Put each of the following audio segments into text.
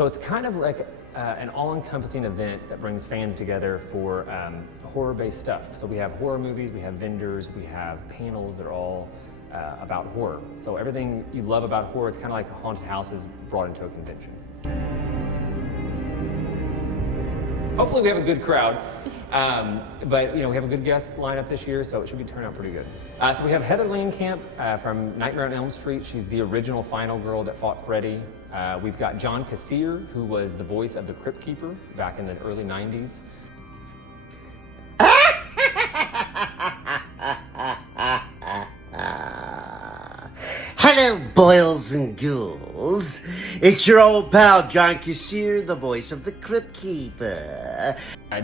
So it's kind of like an all-encompassing event that brings fans together for horror-based stuff. So we have horror movies, we have vendors, we have panels that are all about horror. So everything you love about horror, it's kind of like haunted houses brought into a convention. Hopefully we have a good crowd, but we have a good guest lineup this year, so it should turn out pretty good. So we have Heather Langenkamp from Nightmare on Elm Street. She's the original final girl that fought Freddy. We've got John Kassir, who was the voice of the Crypt Keeper back in the early 90s. Hello, boils and ghouls. It's your old pal, John Kassir, the voice of the Crypt Keeper.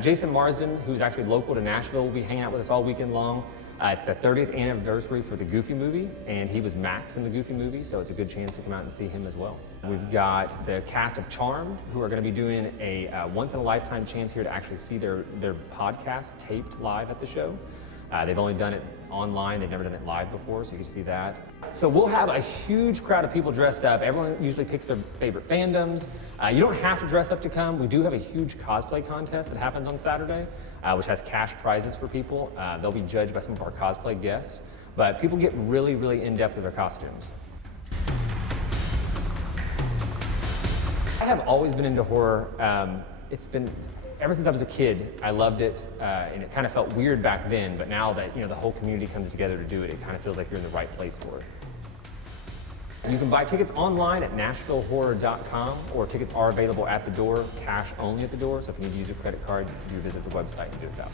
Jason Marsden, who's actually local to Nashville, will be hanging out with us all weekend long. It's the 30th anniversary for the Goofy movie, and he was Max in the Goofy movie, so it's a good chance to come out and see him as well. We've got the cast of Charmed, who are going to be doing a once-in-a-lifetime chance here to actually see their podcast taped live at the show. They've only done it online, they've never done it live before, so you can see that. So we'll have a huge crowd of people dressed up. Everyone usually picks their favorite fandoms. You don't have to dress up to come. We do have a huge cosplay contest that happens on Saturday, which has cash prizes for people. They'll be judged by some of our cosplay guests, but people get really, really in-depth with their costumes. I have always been into horror. It's been ever since I was a kid. I loved it, and it kind of felt weird back then, but now that the whole community comes together to do it, it kind of feels like you're in the right place for it. You can buy tickets online at NashvilleHorror.com, or tickets are available at the door, cash only at the door, so if you need to use your credit card, you visit the website and do it that way.